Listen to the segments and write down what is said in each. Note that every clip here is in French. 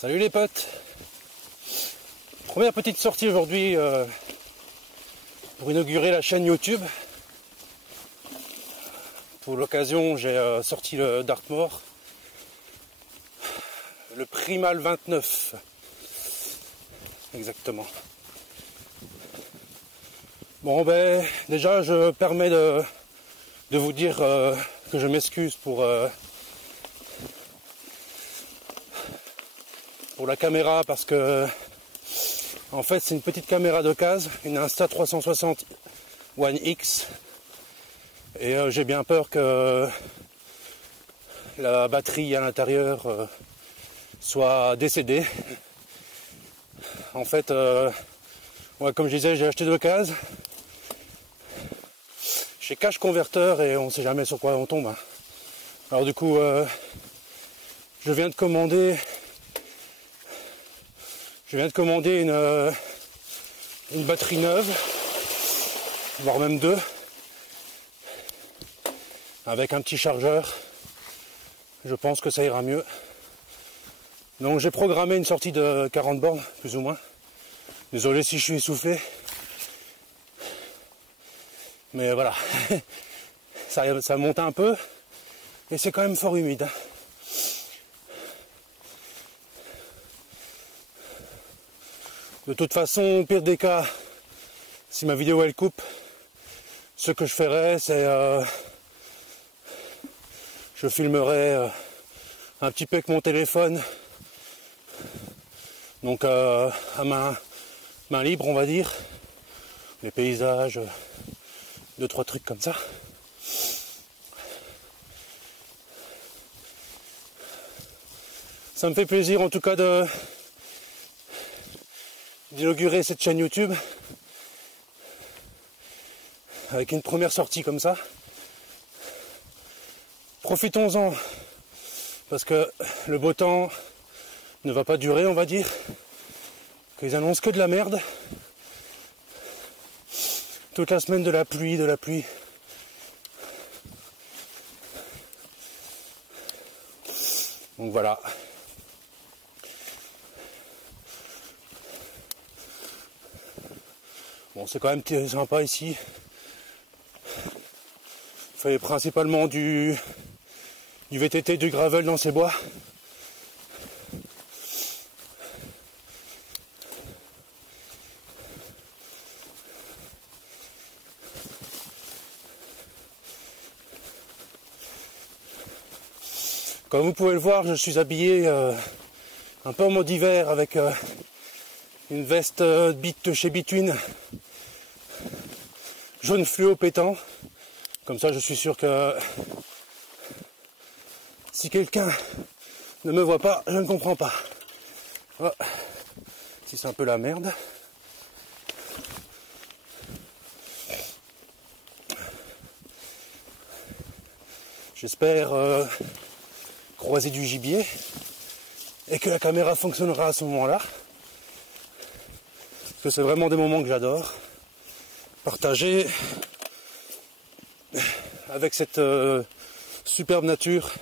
Salut les potes. Première petite sortie aujourd'hui pour inaugurer la chaîne YouTube. Pour l'occasion, j'ai sorti le Dartmoor, le Primal 29 exactement. Bon ben déjà je permets de vous dire que je m'excuse pour la caméra, parce que en fait c'est une petite caméra d'occasion, une Insta360 One X, et j'ai bien peur que la batterie à l'intérieur soit décédée. En fait, ouais, comme je disais, j'ai acheté d'occasion chez Cash Converter et on sait jamais sur quoi on tombe. Alors du coup, je viens de commander une batterie neuve, voire même deux, avec un petit chargeur. Je pense que ça ira mieux. Donc j'ai programmé une sortie de 40 bornes, plus ou moins. Désolé si je suis essoufflé. Mais voilà, ça monte un peu et c'est quand même fort humide. De toute façon, au pire des cas, si ma vidéo elle coupe, ce que je ferai, c'est je filmerai un petit peu avec mon téléphone, donc à main libre, on va dire, les paysages, deux trois trucs comme ça. Ça me fait plaisir en tout cas d'inaugurer cette chaîne YouTube avec une première sortie comme ça. Profitons-en, parce que le beau temps ne va pas durer, on va dire, qu'ils annoncent que de la merde. Toute la semaine de la pluie. Donc voilà. Bon, c'est quand même sympa ici. Il fallait principalement du VTT, du gravel dans ces bois. Comme vous pouvez le voir, je suis habillé un peu en mode hiver avec une veste de chez Between, jaune fluo pétant. Comme ça, je suis sûr que si quelqu'un ne me voit pas, je ne comprends pas. Oh, si c'est un peu la merde. J'espère croiser du gibier et que la caméra fonctionnera à ce moment-là. Parce que c'est vraiment des moments que j'adore. Partager avec cette superbe nature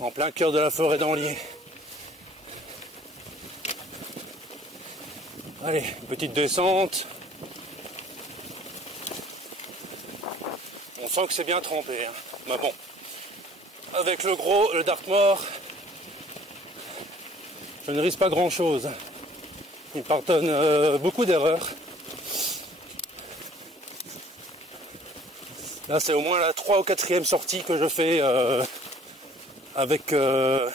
en plein cœur de la forêt d'Anlier. Allez, petite descente. On sent que c'est bien trempé, hein. Mais bon, avec le Dartmoor, je ne risque pas grand chose. Il pardonne beaucoup d'erreurs. Là c'est au moins la 3e ou 4e sortie que je fais avec la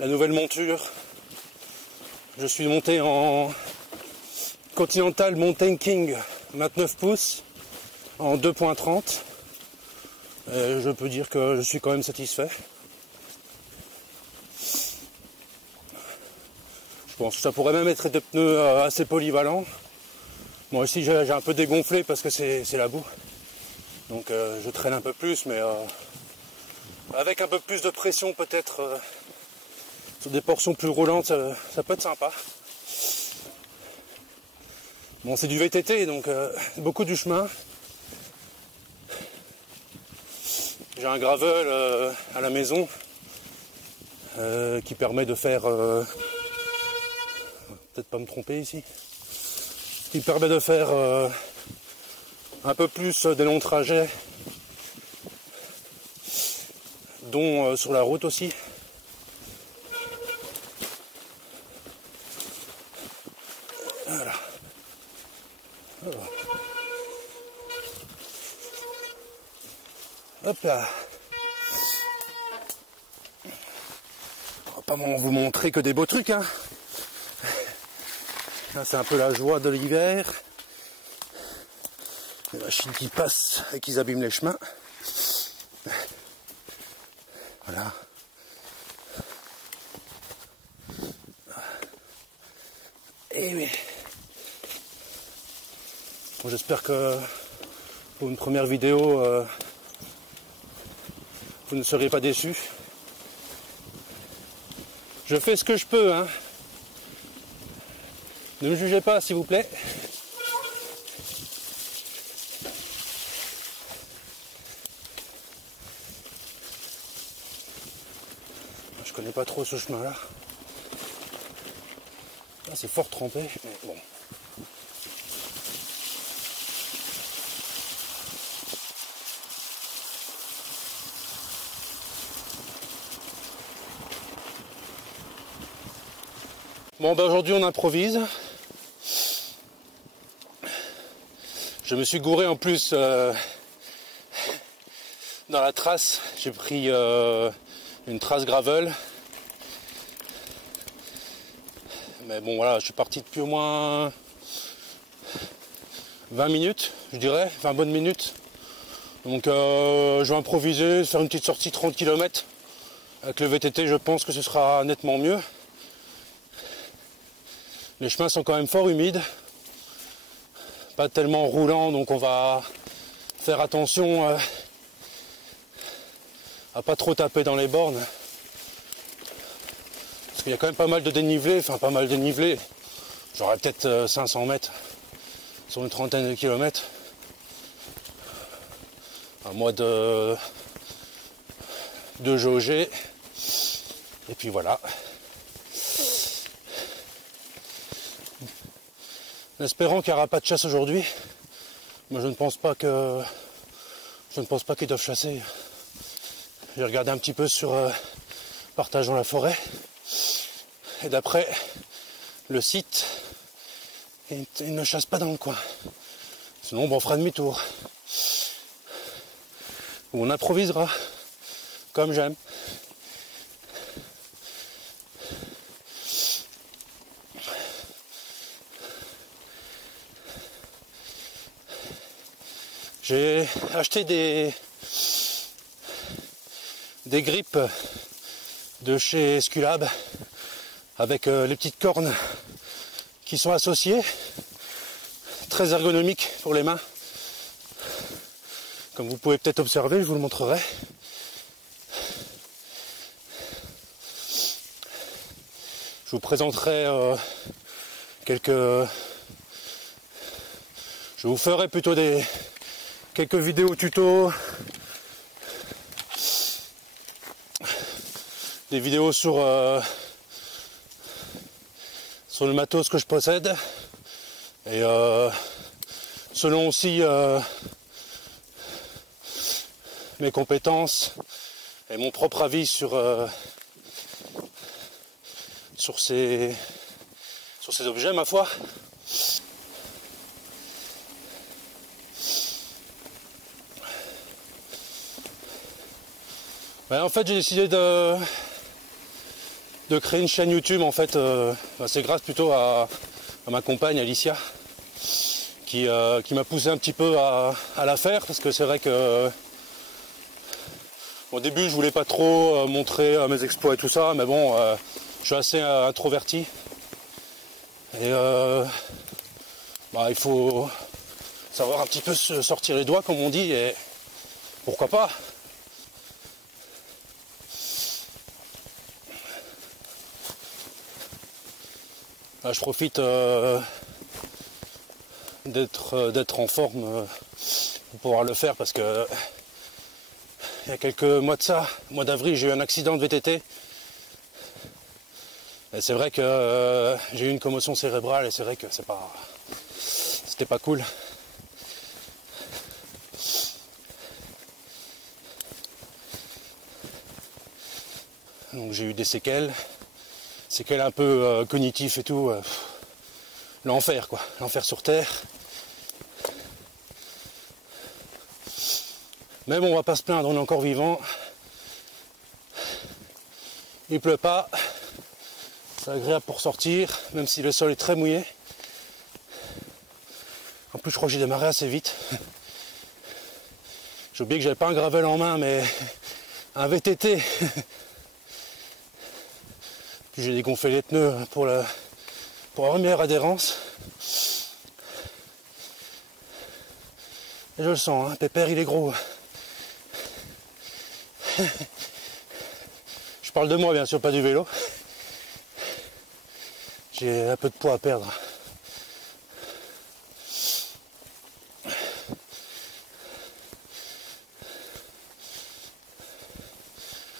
nouvelle monture. Je suis monté en Continental Mountain King 29 pouces en 2.30. Je peux dire que je suis quand même satisfait. Je pense que ça pourrait même être des pneus assez polyvalents. Moi aussi j'ai un peu dégonflé parce que c'est la boue. Donc je traîne un peu plus, mais avec un peu plus de pression peut-être sur des portions plus roulantes, ça peut être sympa. Bon, c'est du VTT, donc beaucoup du chemin. J'ai un gravel à la maison, qui permet de faire, peut-être pas me tromper ici, qui permet de faire un peu plus des longs trajets, dont sur la route aussi. Voilà. Voilà. Hop là. On va pas vous montrer que des beaux trucs, hein. Là, c'est un peu la joie de l'hiver. Les machines qui passent et qui abîment les chemins. Voilà. Et oui. Bon, j'espère que pour une première vidéo, vous ne serez pas déçus. Je fais ce que je peux, hein. Ne me jugez pas, s'il vous plaît. Je connais pas trop ce chemin-là. Là, c'est fort trempé, mais bon. Bon, ben aujourd'hui on improvise. Je me suis gouré en plus dans la trace. J'ai pris une trace gravel. Mais bon voilà, je suis parti depuis au moins 20 minutes, je dirais, 20 bonnes minutes. Donc je vais improviser, faire une petite sortie 30 km. Avec le VTT, je pense que ce sera nettement mieux. Les chemins sont quand même fort humides, pas tellement roulants, donc on va faire attention à pas trop taper dans les bornes. Parce qu'il y a quand même pas mal de dénivelé, enfin pas mal de dénivelé. J'aurais peut-être 500 mètres sur une trentaine de kilomètres. À moi de jauger. Et puis voilà. En espérant qu'il n'y aura pas de chasse aujourd'hui. Moi je ne pense pas qu'ils doivent chasser. J'ai regardé un petit peu sur Partageons la forêt. Et d'après le site, ils ne chassent pas dans le coin. Sinon on fera demi-tour. Ou on improvisera. Comme j'aime. J'ai acheté des grippes de chez Esculab avec les petites cornes qui sont associées, très ergonomiques pour les mains. Comme vous pouvez peut-être observer, je vous le montrerai. Je vous présenterai je vous ferai plutôt quelques vidéos tuto, des vidéos sur le matos que je possède, et selon aussi mes compétences et mon propre avis sur ces objets, ma foi. En fait, j'ai décidé de créer une chaîne YouTube. En fait, c'est grâce plutôt à ma compagne Alicia qui m'a poussé un petit peu à la faire, parce que c'est vrai que au début je voulais pas trop montrer mes exploits et tout ça, mais bon, je suis assez introverti et il faut savoir un petit peu se sortir les doigts, comme on dit, et pourquoi pas. Là, je profite d'être en forme pour pouvoir le faire, parce que il y a quelques mois de ça, au mois d'avril, j'ai eu un accident de VTT Et c'est vrai que j'ai eu une commotion cérébrale et c'est vrai que c'était pas cool. Donc j'ai eu des séquelles un peu cognitifs et tout. L'enfer quoi, l'enfer sur terre. Mais bon, on va pas se plaindre, on est encore vivant. Il pleut pas. C'est agréable pour sortir, même si le sol est très mouillé. En plus, je crois que j'ai démarré assez vite. J'ai oublié que j'avais pas un gravel en main, mais un VTT. Puis j'ai dégonflé les pneus pour avoir une meilleure adhérence. Et je le sens, hein, Pépère, il est gros. Je parle de moi, bien sûr, pas du vélo. J'ai un peu de poids à perdre.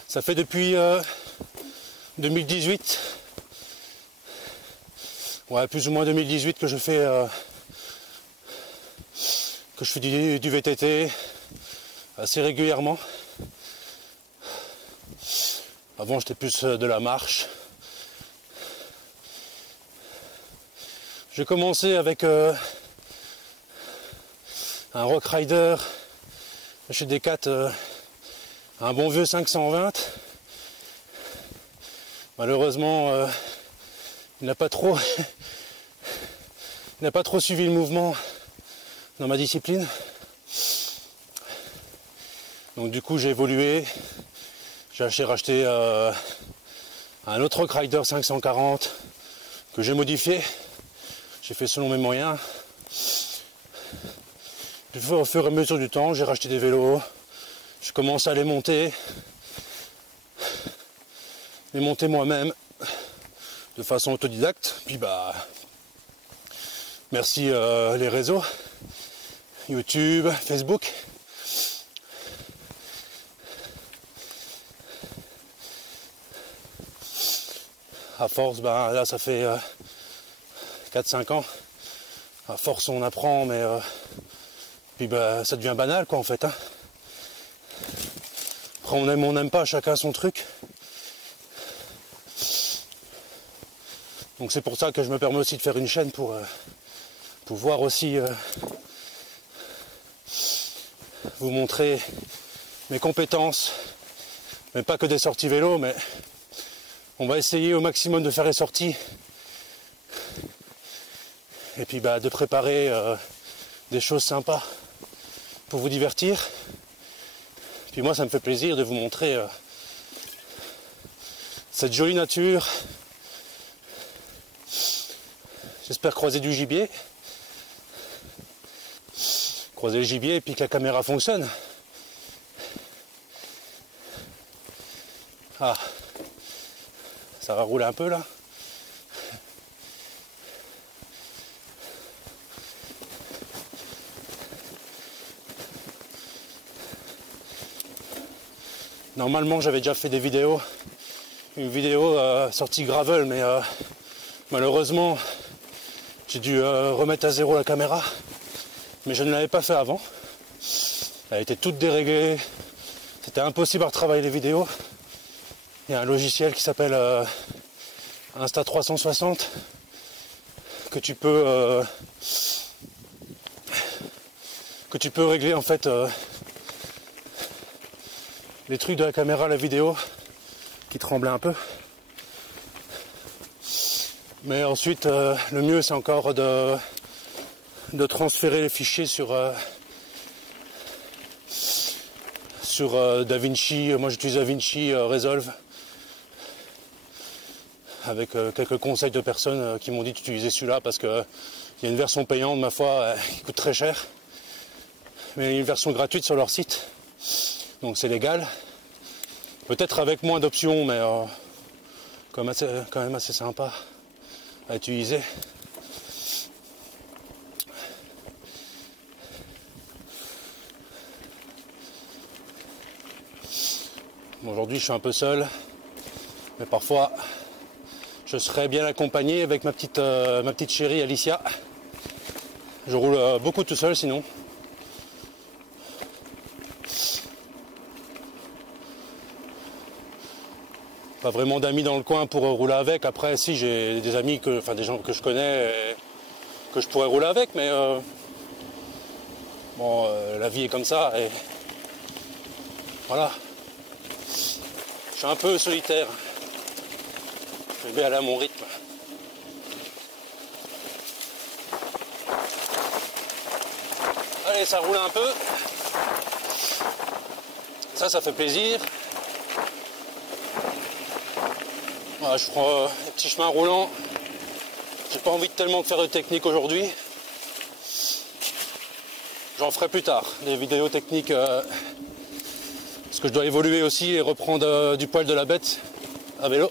Ça fait depuis 2018, ouais, plus ou moins 2018 que je fais du VTT assez régulièrement. Avant, j'étais plus de la marche. J'ai commencé avec un Rock Rider chez Decat, un bon vieux 520. Malheureusement, il n'a pas trop suivi le mouvement dans ma discipline. Donc du coup, j'ai évolué. J'ai racheté un autre Rock Rider 540 que j'ai modifié. J'ai fait selon mes moyens. Au fur et à mesure du temps, j'ai racheté des vélos. Je commence à les monter moi-même de façon autodidacte. Puis bah, merci les réseaux, YouTube, Facebook. À force, bah, là ça fait 4-5 ans. À force on apprend, mais puis bah, ça devient banal quoi en fait. Hein. Après on aime ou on n'aime pas, chacun son truc. Donc c'est pour ça que je me permets aussi de faire une chaîne pour pouvoir aussi vous montrer mes compétences, mais pas que des sorties vélo, mais on va essayer au maximum de faire les sorties et puis bah, de préparer des choses sympas pour vous divertir. Puis moi ça me fait plaisir de vous montrer cette jolie nature. J'espère croiser du gibier. Croiser le gibier et puis que la caméra fonctionne. Ah, ça va rouler un peu là. Normalement j'avais déjà fait des vidéos. Une vidéo sortie gravel, mais malheureusement j'ai dû remettre à zéro la caméra. Mais je ne l'avais pas fait avant. Elle était toute déréglée. C'était impossible à retravailler les vidéos. Il y a un logiciel qui s'appelle Insta360 que tu peux régler en fait les trucs de la caméra, la vidéo qui tremblait un peu. Mais ensuite le mieux c'est encore de transférer les fichiers sur DaVinci. Moi j'utilise DaVinci Resolve avec quelques conseils de personnes qui m'ont dit d'utiliser celui-là parce qu'il y a une version payante ma foi qui coûte très cher, mais il y a une version gratuite sur leur site, donc c'est légal, peut-être avec moins d'options, mais quand même assez sympa à utiliser. Bon, aujourd'hui je suis un peu seul, mais parfois je serai bien accompagné avec ma petite chérie Alicia. Je roule beaucoup tout seul sinon. Pas vraiment d'amis dans le coin pour rouler avec. Après, si, j'ai des amis, des gens que je connais, que je pourrais rouler avec, mais bon, la vie est comme ça, et voilà. Je suis un peu solitaire. Je vais aller à mon rythme. Allez, ça roule un peu. Ça fait plaisir. Voilà, je prends des petits chemins roulants. J'ai pas envie tellement de faire de technique aujourd'hui. J'en ferai plus tard, des vidéos techniques. Parce que je dois évoluer aussi et reprendre du poil de la bête à vélo.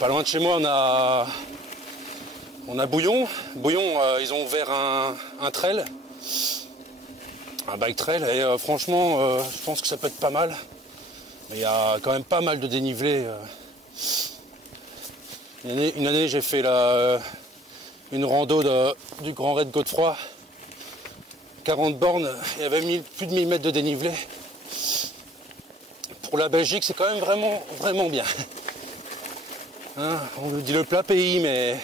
Pas loin de chez moi, on a Bouillon. Bouillon, ils ont ouvert un trail, un bike trail, et franchement, je pense que ça peut être pas mal. Mais il y a quand même pas mal de dénivelé. Une année, j'ai fait une rando du Grand Raid Godefroy. 40 bornes, il y avait plus de 1000 mètres de dénivelé. Pour la Belgique, c'est quand même vraiment, vraiment bien. Hein, on nous dit le plat pays, mais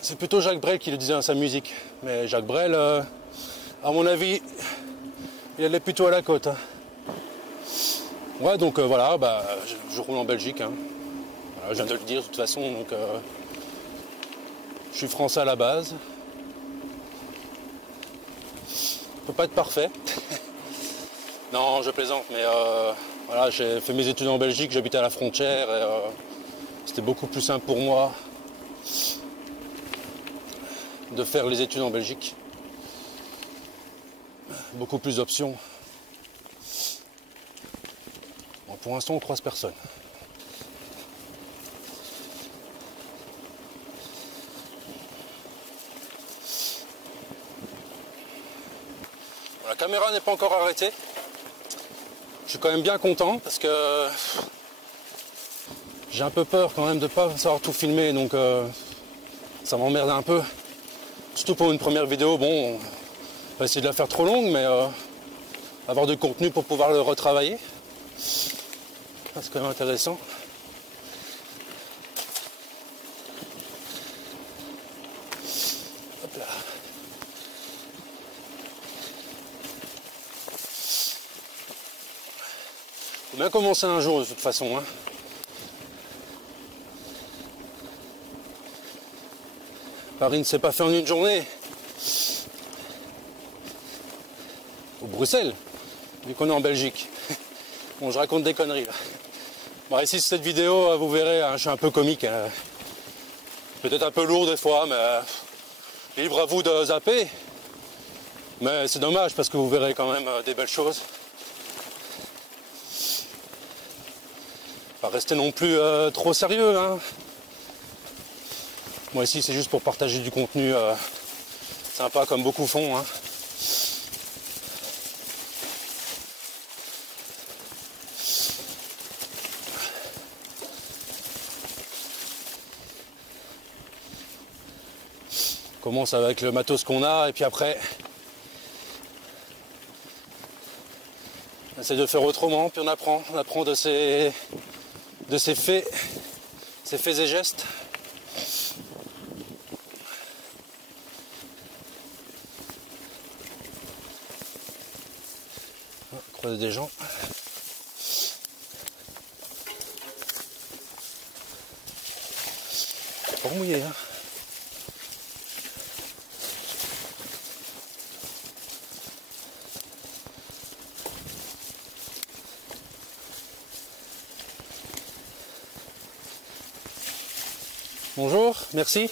c'est plutôt Jacques Brel qui le disait dans sa musique. Mais Jacques Brel, à mon avis, il allait plutôt à la côte. Hein. Ouais, donc voilà, je roule en Belgique. Hein. Voilà, je viens de le dire de toute façon, donc je suis français à la base. Je peux pas être parfait. Non, je plaisante, mais voilà, j'ai fait mes études en Belgique, j'habitais à la frontière, et c'était beaucoup plus simple pour moi de faire les études en Belgique. Beaucoup plus d'options. Bon, pour l'instant, on croise personne. La caméra n'est pas encore arrêtée. Je suis quand même bien content parce que j'ai un peu peur quand même de ne pas savoir tout filmer, donc ça m'emmerde un peu. Surtout pour une première vidéo, bon, on va essayer de la faire trop longue, mais avoir du contenu pour pouvoir le retravailler. C'est quand même intéressant. Hop là. Faut bien commencer un jour de toute façon. Hein. Paris ne s'est pas fait en une journée. Ou Bruxelles, vu qu'on est en Belgique. Bon, je raconte des conneries là. Bon, ici, cette vidéo, vous verrez, hein, je suis un peu comique. Hein. Peut-être un peu lourd des fois, mais libre à vous de zapper. Mais c'est dommage parce que vous verrez quand même des belles choses. Pas rester non plus trop sérieux. Hein. Moi ici c'est juste pour partager du contenu sympa comme beaucoup font. Hein. On commence avec le matos qu'on a et puis après on essaie de faire autrement, puis on apprend de ses faits et gestes. Croiser des gens. Pas mouillé, hein. Bonjour, merci.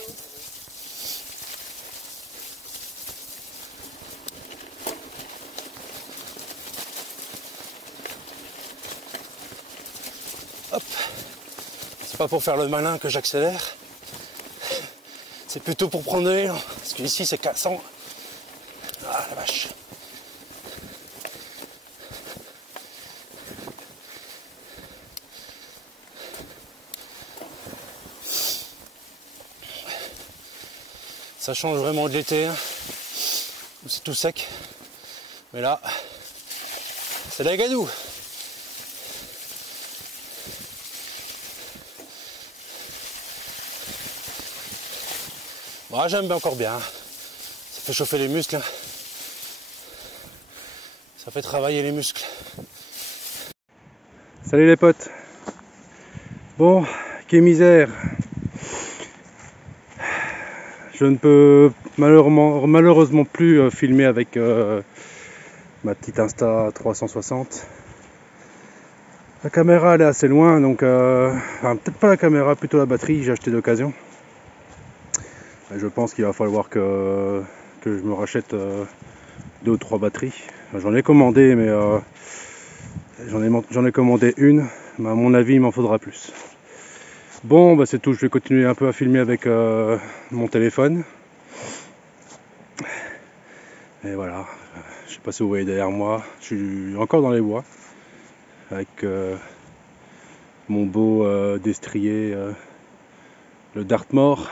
Hop. C'est pas pour faire le malin que j'accélère. C'est plutôt pour prendre de l'élan. Parce qu'ici c'est cassant. Ah la vache. Ça change vraiment de l'été, hein, où c'est tout sec. Mais là, c'est la gadoue. Bon, j'aime encore bien. Ça fait chauffer les muscles. Ça fait travailler les muscles. Salut les potes. Bon, quelle misère. Je ne peux malheureusement plus filmer avec ma petite Insta 360. La caméra elle est assez loin, donc enfin, peut-être pas la caméra, plutôt la batterie, j'ai acheté d'occasion. Je pense qu'il va falloir que je me rachète 2 ou 3 batteries. J'en ai commandé, mais j'en ai commandé une, mais à mon avis il m'en faudra plus. Bon, bah c'est tout, je vais continuer un peu à filmer avec mon téléphone. Et voilà, je sais pas si vous voyez derrière moi, je suis encore dans les bois avec mon beau destrier, le Dartmoor.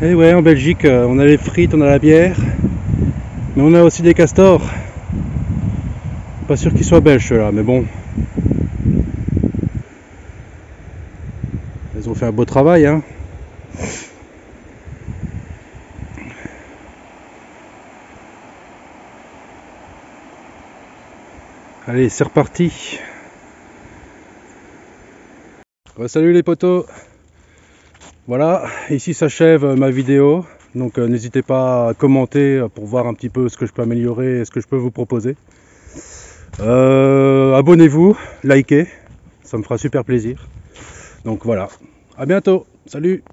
Et ouais, en Belgique, on a les frites, on a la bière, mais on a aussi des castors. Pas sûr qu'ils soient belges ceux-là, mais bon. Ils ont fait un beau travail, hein. Allez, c'est reparti. Salut les potos. Voilà, ici s'achève ma vidéo. Donc n'hésitez pas à commenter pour voir un petit peu ce que je peux améliorer et ce que je peux vous proposer. Abonnez-vous, likez, ça me fera super plaisir. Donc voilà, à bientôt, salut!